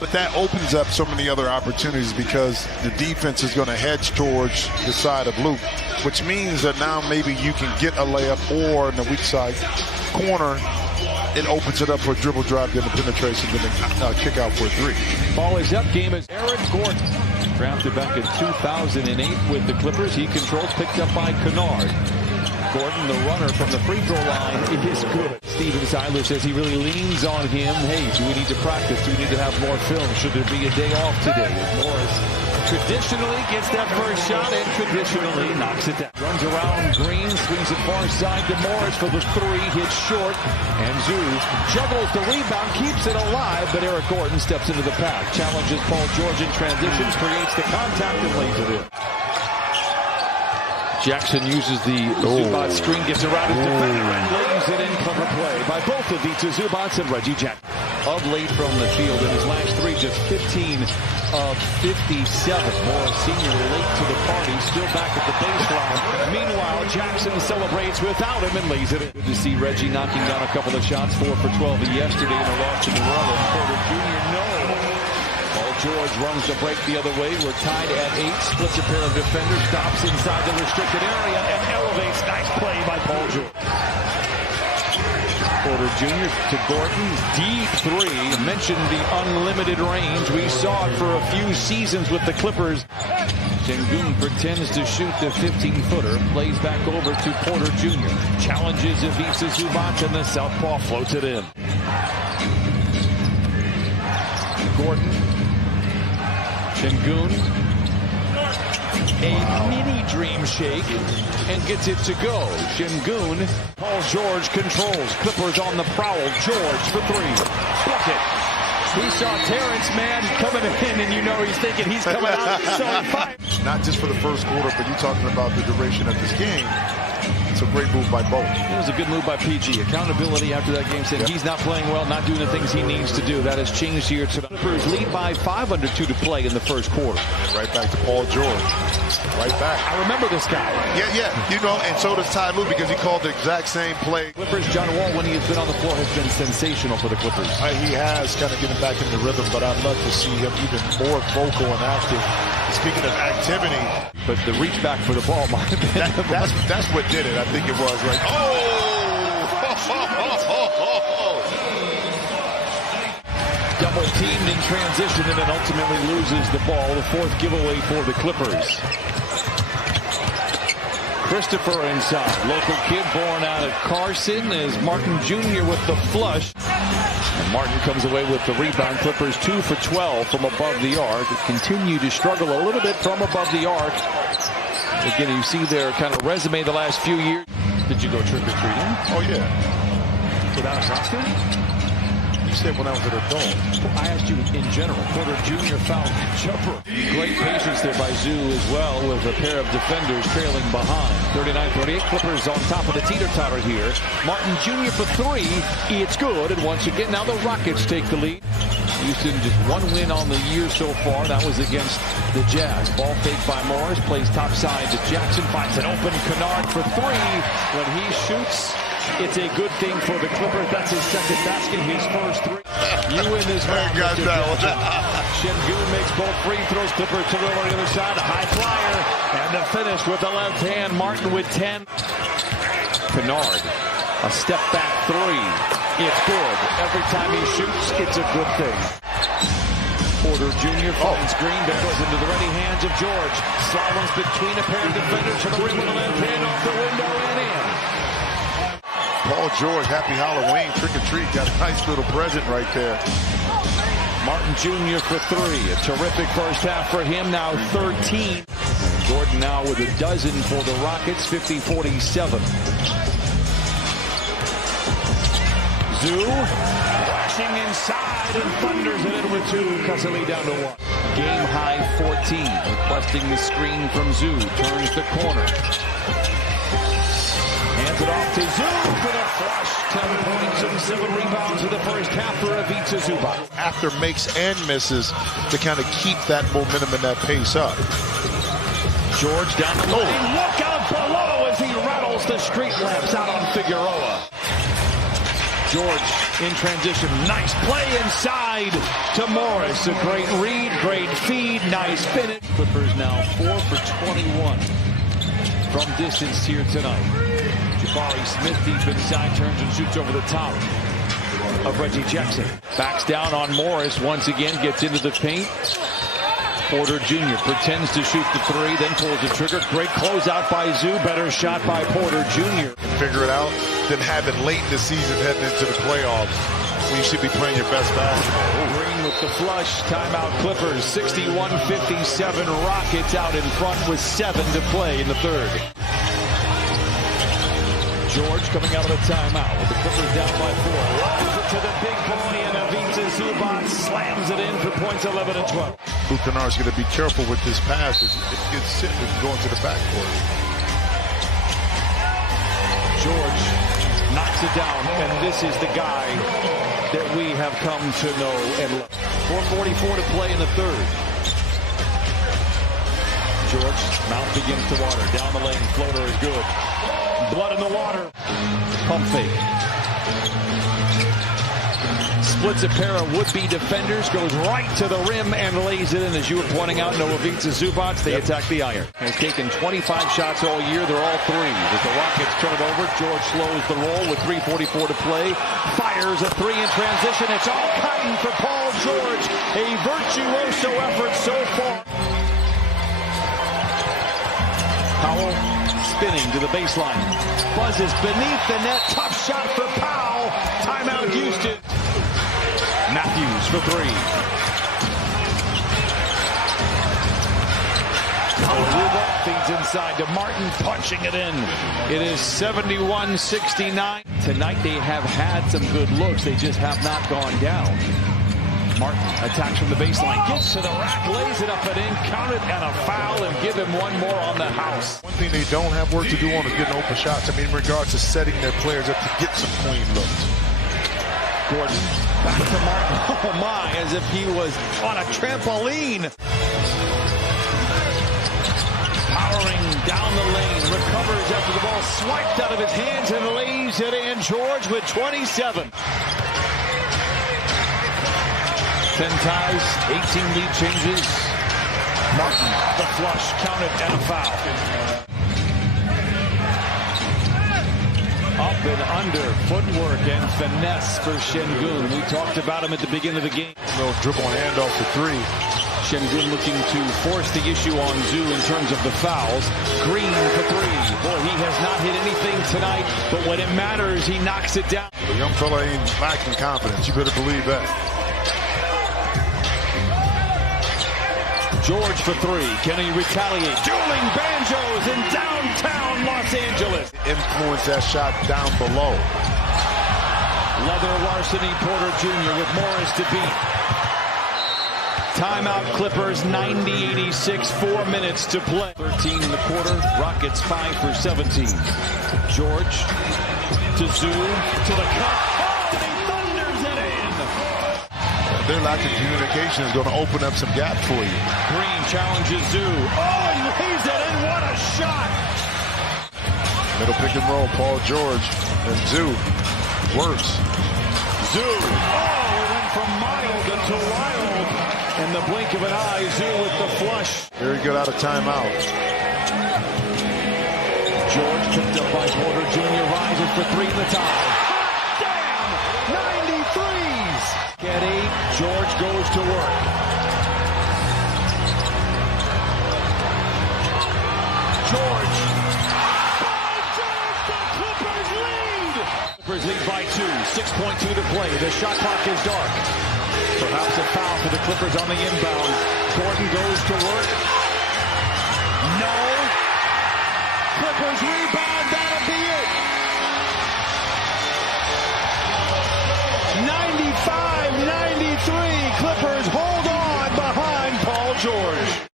But that opens up so many other opportunities because the defense is going to hedge towards the side of Luke, which means that now maybe you can get a layup, or in the weak side corner, it opens it up for a dribble drive, then a penetration, then a kick out for a three. Ball is up. Game is Eric Gordon. Drafted back in 2008 with the Clippers. He controls, picked up by Kennard. Gordon, the runner from the free throw line, is good. Steven Siler says he really leans on him. Hey, do we need to practice? Do we need to have more film? Should there be a day off today? And Morris traditionally gets that first shot and traditionally knocks it down. Runs around Green, swings it far side to Morris for the three, hits short, and Zoo juggles the rebound, keeps it alive, but Eric Gordon steps into the path, challenges Paul George in transition, creates the contact and lays it in. Jackson uses the Zubac screen, gets around his defender and lays it in. Clever play by both of Ivica Zubac and Reggie Jackson. Of late from the field in his last three, just 15 of 57. Morris Sr. late to the party, still back at the baseline. Meanwhile, Jackson celebrates without him and lays it in. Good to see Reggie knocking down a couple of shots, 4 for 12 yesterday in a loss to New Orleans. Porter Jr. Paul George runs the break the other way. We're tied at 8. Splits a pair of defenders. Stops inside the restricted area and elevates. Nice play by Paul George. Porter Jr. to Gordon. Deep three. Mentioned the unlimited range. We saw it for a few seasons with the Clippers. Sengun pretends to shoot the 15-footer. Plays back over to Porter Jr. Challenges Ivica Zubac and the southpaw floats it in. Gordon. Sengun, a mini dream shake, and gets it to go. Sengun, Paul George controls. Clippers on the prowl. George for three. Bucket. He saw Terrence Mann coming in, and you know he's thinking he's coming out. Not just for the first quarter, but you're talking about the duration of this game. It's a great move by both. It was a good move by PG. Accountability after that game, said he's not playing well, not doing the things he needs to do. That has changed here tonight. Clippers lead by 5 under 2 to play in the first quarter. Right back to Paul George. Right back. I remember this guy. Yeah. You know, and so does Ty Lue because he called the exact same play. Clippers, John Wall, when he has been on the floor, has been sensational for the Clippers. He has kind of getting back in the rhythm, but I'd love to see him even more vocal and active. Speaking of activity. But the reach back for the ball might have been. That's what did it. I think it was like, Double teamed in transition and then ultimately loses the ball. The 4th giveaway for the Clippers. Christopher inside. Local kid born out of Carson is Martin Jr. with the flush. And Martin comes away with the rebound. Clippers 2 for 12 from above the arc. Continue to struggle a little bit from above the arc. Again, you see their kind of resume the last few years. Did you go trick-or-treating? oh yeah. Without a costume? You said when I was at a dome. I asked you in general. Porter Jr. fouled jumper. Great patience there by Zoo as well with a pair of defenders trailing behind. 39-38. Clippers on top of the teeter-totter here. Martin Jr. for 3. It's good. And once again, now the Rockets take the lead. Houston just 1 win on the year so far. That was against the Jazz. Ball fake by Morris. Plays topside to Jackson. Finds an open Kennard for 3. When he shoots, it's a good thing for the Clippers. That's his second basket, his first 3. You win this round. Sengun makes both free throws. Clippers to go on the other side. A high flyer. And the finish with the left hand. Martin with 10. Kennard, a step back 3. It's good. Every time he shoots, it's a good thing. Porter Jr. finds Green, but goes into the ready hands of George. Slaloms between a pair of defenders to the rim with a left hand off the window and in. Paul George, happy Halloween, trick or treat. Got a nice little present right there. Martin Jr. for 3. A terrific first half for him. Now 13. Gordon now with a dozen for the Rockets. 50-47. Zoo flashing inside and thunders it in with 2. Caselli down to 1. Game high 14. Requesting the screen from Zoo. Turns the corner. Hands it off to Zoo for the flush. 10 points and 7 rebounds in the first half for Ivica Zubac. After makes and misses to kind of keep that momentum and that pace up. George down the lane. Look out below as he rattles the street lamps out on Figueroa. George in transition. Nice play inside to Morris. A great read, great feed, nice finish. Clippers now 4 for 21 from distance here tonight. Jabari Smith deep inside, turns and shoots over the top of Reggie Jackson. Backs down on Morris once again, gets into the paint. Porter Jr. pretends to shoot the three, then pulls the trigger. Great closeout by Zoo. Better shot by Porter Jr. Figure it out, then have it late in the season heading into the playoffs when you should be playing your best basketball. Green with the flush. Timeout Clippers. 61-57. Rockets out in front with 7 to play in the third. George coming out of the timeout with the Clippers down by 4. Lobs it to the big boy, and Ivica Zubac slams it in for points 11 and 12. Luke Kennard's going to be careful with this pass. If it gets sent, it can go into the backcourt. George knocks it down, and this is the guy that we have come to know and love. 4:44 to play in the third. George, mouth begins to water. Down the lane, floater is good. Blood in the water. Pump fake. Splits a pair of would-be defenders, goes right to the rim and lays it in. As you were pointing out, Noah Zubac, they attack the iron. Has taken 25 shots all year. They're all threes. As the Rockets turn it over, George slows the roll with 3:44 to play. Fires a three in transition. It's all cotton for Paul George. A virtuoso effort so far. Powell spinning to the baseline. Buzzes beneath the net. Tough shot for Powell. Timeout Houston. Matthews for three. Feeds inside to Martin, punching it in. It is 71-69. Tonight they have had some good looks. They just have not gone down. Martin attacks from the baseline, gets to the rack, lays it up and in, count it, and a foul, and give him one more on the house. One thing they don't have work to do on is getting open shots. I mean, in regards to setting their players up to get some clean looks. Gordon back to Martin. Oh my, as if he was on a trampoline. Powering down the lane, recovers after the ball swiped out of his hands and lays it in. George with 27. 10 ties, 18 lead changes. Martin, the flush, counted, and a foul. Up and under, footwork and finesse for Şengün. We talked about him at the beginning of the game. No dribble and handoff for three. Şengün looking to force the issue on Zoo in terms of the fouls. Green for three. Boy, he has not hit anything tonight, but when it matters, he knocks it down. The young fella ain't lacking confidence. You better believe that. George for three. Can he retaliate? Dueling banjos in downtown Los Angeles. Influence that shot down below. Leather larceny, Porter Jr. with Morris to beat. Timeout Clippers, 90-86, 4 minutes to play. 13 in the quarter, Rockets 5 for 17. George to Zoo, to the cup. Oh, and he thunders it in. Their lack of communication is going to open up some gaps for you. Green challenges Zoo. Oh, he lays it in. What a shot. Middle pick and roll, Paul George and Zoo works. Zoo. Oh, it went from mild to wild. In the blink of an eye, Zoo with the flush. Very good out of timeout. George picked up by Porter Jr. rises for three in the tie. Damn! 93s! Get 8. George goes to work. George. The Clippers lead! Clippers lead by 2. 6.2 to play. The shot clock is dark. Perhaps a foul for the Clippers on the inbound. Gordon goes to work. No. Clippers rebound. That'll be it. 95-93. Clippers hold on behind Paul George.